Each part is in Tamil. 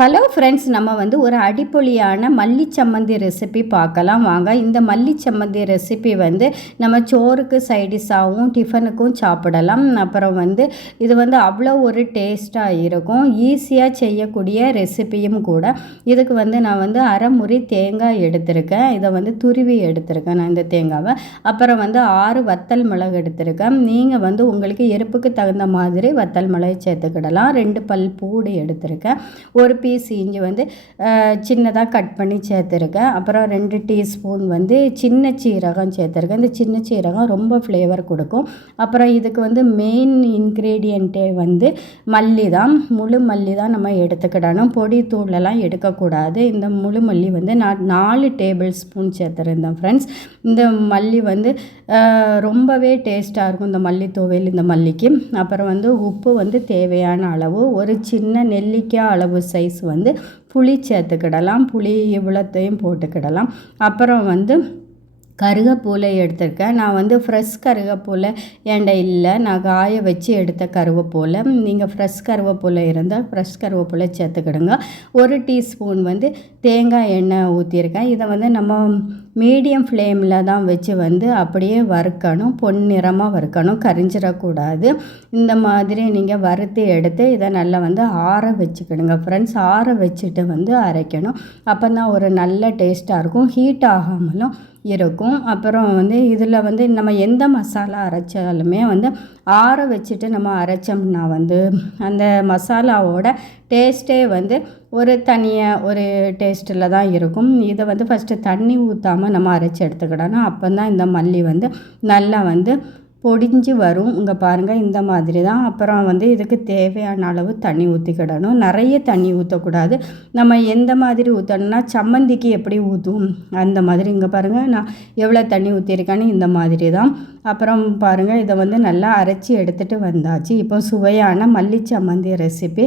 ஹலோ ஃப்ரெண்ட்ஸ், நம்ம ஒரு அடிப்பொலியான மல்லி சம்மந்தி ரெசிபி பார்க்கலாம் வாங்க. இந்த மல்லி சம்மந்தி ரெசிபி நம்ம சோறுக்கு சைடிஷாகவும் டிஃபனுக்கும் சாப்பிடலாம். அப்புறம் இது அவ்வளோ ஒரு டேஸ்ட்டாக இருக்கும். ஈஸியாக செய்யக்கூடிய ரெசிபியும் கூட. இதுக்கு நான் அரை முறி தேங்காய் எடுத்திருக்கேன். இதை துருவி எடுத்திருக்கேன் நான் இந்த தேங்காவை. அப்புறம் 6 வத்தல் மிளகு எடுத்திருக்கேன். நீங்கள் உங்களுக்கு எருப்புக்கு தகுந்த மாதிரி வத்தல் மிளகு சேர்த்துக்கிடலாம். 2 பல் பூடு எடுத்திருக்கேன். ஒரு பீஸ் இஞ்சி சின்னதாக கட் பண்ணி சேர்த்துருக்கேன். அப்புறம் 2 டீஸ்பூன் சின்ன சீரகம் சேர்த்துருக்கேன். இந்த சின்ன சீரகம் ரொம்ப ஃப்ளேவர் கொடுக்கும். அப்புறம் இதுக்கு மெயின் இன்க்ரீடியண்ட்டே மல்லி தான். முழு மல்லி தான் நம்ம எடுத்துக்கிடணும். பொடி தூளெல்லாம் எடுக்கக்கூடாது. இந்த முழு மல்லி நான் 4 டேபிள் ஸ்பூன் சேர்த்துருந்தேன் ஃப்ரெண்ட்ஸ். இந்த மல்லி ரொம்பவே டேஸ்ட்டாக இருக்கும் இந்த மல்லி துவையல். இந்த மல்லிக்கு அப்புறம் உப்பு தேவையான அளவு, ஒரு சின்ன நெல்லிக்காய் அளவு சைஸ் புளி சேர்த்துக்கிடலாம். புளி இவ்வளோத்தையும் போட்டுக்கிடலாம். அப்புறம் கருவேப்பிலை எடுத்திருக்கேன். நான் ஃப்ரெஷ் கருவேப்பிலை என்கிட்ட இல்லை, நான் காய வச்சு எடுத்த கருவேப்பிலை. நீங்கள் ஃப்ரெஷ் கருவேப்பிலை இருந்தால் ஃப்ரெஷ் கருவேப்பிலை சேர்த்துக்கிடுங்க. 1 டீஸ்பூன் தேங்காய் எண்ணெய் ஊற்றிருக்கேன். இதை நம்ம மீடியம் ஃப்ளேமில் தான் வச்சு அப்படியே வறுக்கணும். பொன்னிறமாக வறுக்கணும், கரிஞ்சிடக்கூடாது. இந்த மாதிரி நீங்கள் வறுத்து எடுத்து இதை நல்லா ஆற வச்சுக்கிடுங்க ஃப்ரெண்ட்ஸ். ஆற வச்சுட்டு அரைக்கணும். அப்போ தான் ஒரு நல்ல டேஸ்ட்டாக இருக்கும், ஹீட் ஆகாமலும் இருக்கும். அப்புறம் இதில் நம்ம எந்த மசாலா அரைச்சாலுமே ஆற வச்சுட்டு நம்ம அரைச்சோம்னா அந்த மசாலாவோட டேஸ்ட்டே ஒரு தனியாக ஒரு டேஸ்ட்டில் தான் இருக்கும். இதை ஃபஸ்ட்டு தண்ணி ஊற்றாமல் நம்ம அரைச்சி எடுத்துக்கிடணும். அப்போ தான் இந்த மல்லி நல்லா பொடிஞ்சு வரும். இங்கே பாருங்கள், இந்த மாதிரி தான். அப்புறம் இதுக்கு தேவையான அளவு தண்ணி ஊற்றிக்கிடணும். நிறைய தண்ணி ஊற்றக்கூடாது. நம்ம எந்த மாதிரி ஊற்றணும்னா சம்மந்திக்கு எப்படி ஊற்றும் அந்த மாதிரி. இங்கே பாருங்கள், நான் எவ்வளோ தண்ணி ஊற்றிருக்கேன்னு இந்த மாதிரி தான். அப்புறம் பாருங்கள், இதை நல்லா அரைச்சி எடுத்துகிட்டு வந்தாச்சு. இப்போ சுவையான மல்லி சம்மந்தி ரெசிபி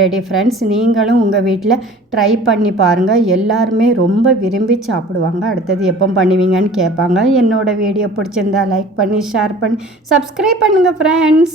ரெடி ஃப்ரெண்ட்ஸ். நீங்களும் உங்கள் வீட்டில் ட்ரை பண்ணி பாருங்கள். எல்லாருமே ரொம்ப விரும்பி சாப்பிடுவாங்க. அடுத்தது எப்போ பண்ணுவீங்கன்னு கேட்பாங்க. என்னோடய வீடியோ பிடிச்சிருந்தா லைக் பண்ணி ஷேர் பண்ணி சப்ஸ்கிரைப் பண்ணுங்கள் ஃப்ரெண்ட்ஸ்.